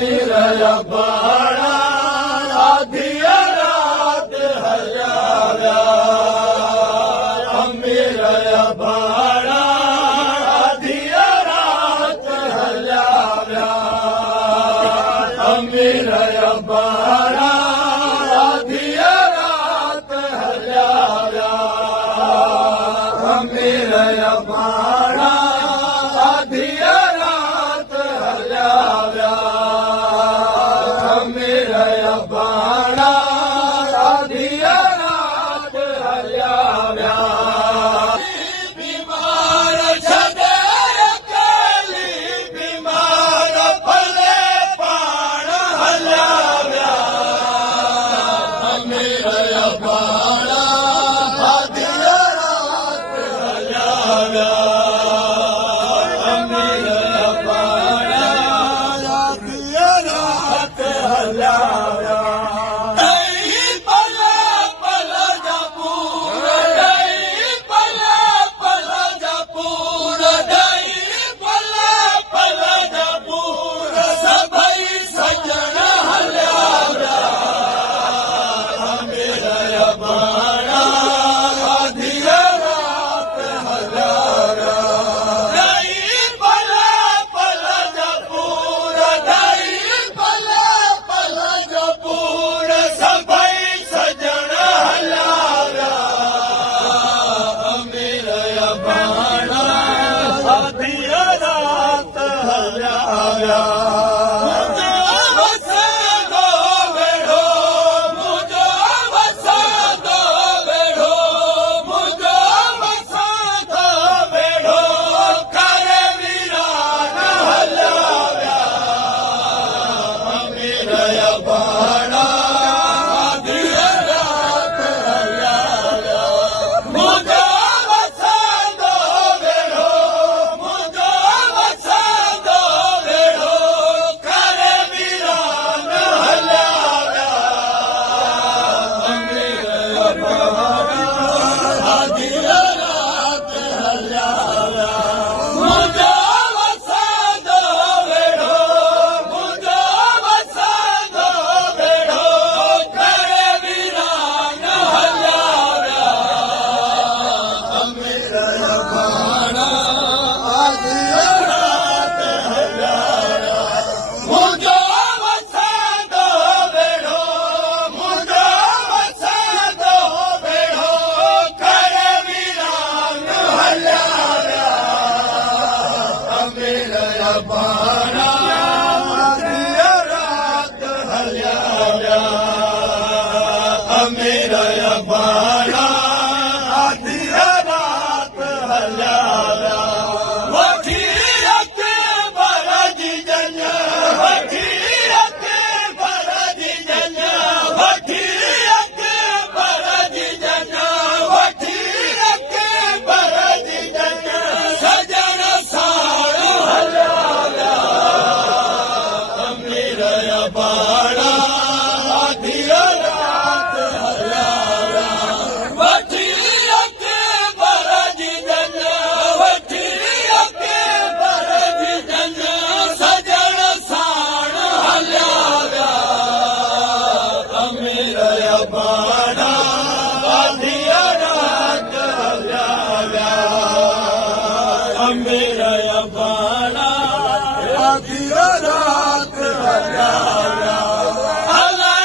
मेरा बाड़ा आधिया रात हजारा मेरा बाड़ा आधिया रात हजारा मेरा बाड़ा आधिया रात हजारा मेरा बाड़ा आधिया रात हजारा मेरा बाड़ा आधिया रात हजारा बीमार छदे अकेली बीमार भले पाण हलाव्या मेरा बाड़ा आधिया रात हजारा मेरा बाड़ा आधिया रात हजारा मेरा बाड़ा आधिया रात हजारा वखीरत बरज जन वखीरत बरज जन वखीरत बरज जन वखीरत बरज जन सजन सार हजारा मेरा बाड़ा आधिया रात हजारा वखीरत बरज जन वखीरत बरज जन सजन साण हजारा मेरा बाड़ा आधिया रात हजारा मेरा बाड़ा आधिया रात हजारा Allah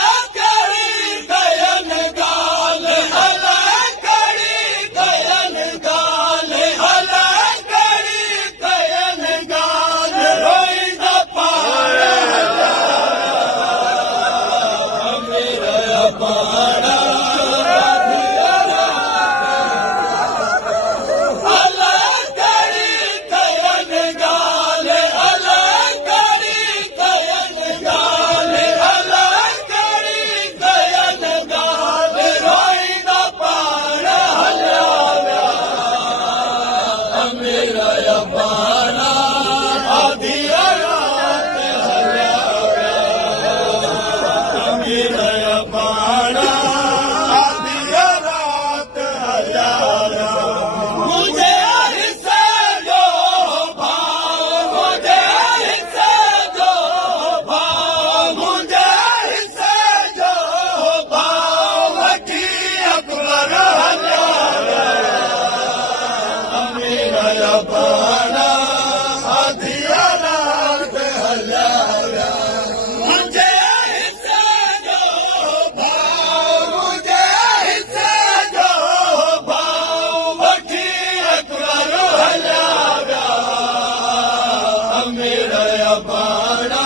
बाड़ा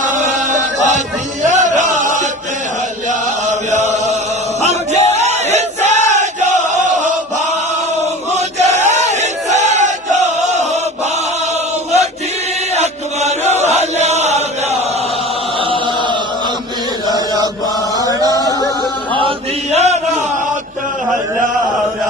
आधी रात हल्या व्या मुझे हिस्से जो भाव मुझे हिस्से जो भाव वठी अकबर हल्या व्या मेरा बाड़ा आधी रात हल्या व्या